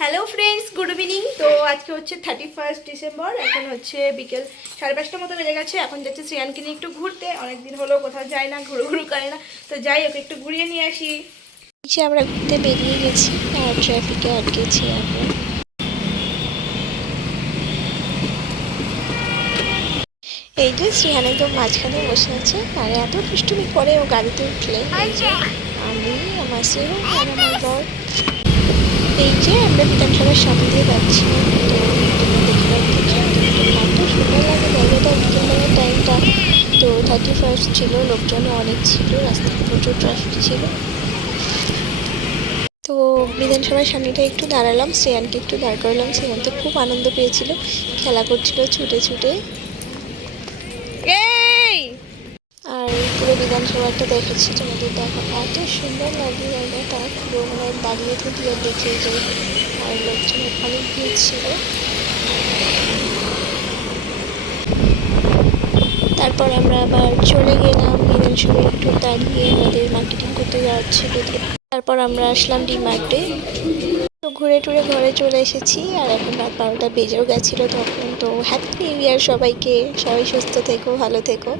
Hello friends, good evening. তো আজকে হচ্ছে 31 ডিসেম্বর। এখন হচ্ছে বিকেল 5:30টার মতো বেজে গেছে। এখন যাচ্ছে শ্রেয়ানকে নিয়ে একটু ঘুরতে। অনেকদিন হলো কোথাও যায় না, ঘুরু ঘুরু করে না। তো যাই, ওকে একটু ঘুরিয়ে নিয়ে আসি। আমরা ঘুরতে বেরিয়ে গেছি আর ট্রাফিকে আটকেছি আমরা। এই যে শ্রেয়ান একদম মাঝখানে বসে আছে আর এত দুষ্টুমি করে ও গাড়িতে উঠলে। এই যে আমি, আমার সেও আর আমার বর, এই যে আমরা বিধানসভার সামনে দিয়ে যাচ্ছিলাম। তো তোমরা দেখে রাখতে কত সুন্দর লাগে জায়গাটা, বিকেলবেলার টাইমটা। তো 31 ছিল, লোকজনও অনেক ছিল, রাস্তায় প্রচুর ট্রাফিক ছিল। তো বিধানসভার সামনেটা একটু দাঁড়ালাম, শ্রেয়ানকে একটু দাঁড় করালাম। শ্রেয়ান তো খুব আনন্দ পেয়েছিল, খেলা করছিল ছুটে ছুটে। আর পুরো বিধানসভাটা দেখেছি, তোমাদের দেখো এত সুন্দর লাগে জায়গাটা, পুরো মানে দাঁড়িয়ে থেকে দেখে যাই। আর লোকজন অনেক ভিড় ছিল। তারপর আমরা আবার চলে গেলাম বিধানসভায়, একটু দাঁড়িয়ে আমাদের মার্কেটিং করতে যাওয়ার ছিল। তারপর আমরা আসলাম ডিমার্টে। তো ঘুরে টুরে ঘরে চলে এসেছি আর এখন রাত 12টা বেজেও গেছিলো তখন। তো হ্যাপি নিউ ইয়ার সবাইকে, সবাই সুস্থ থেকো, ভালো থেকো।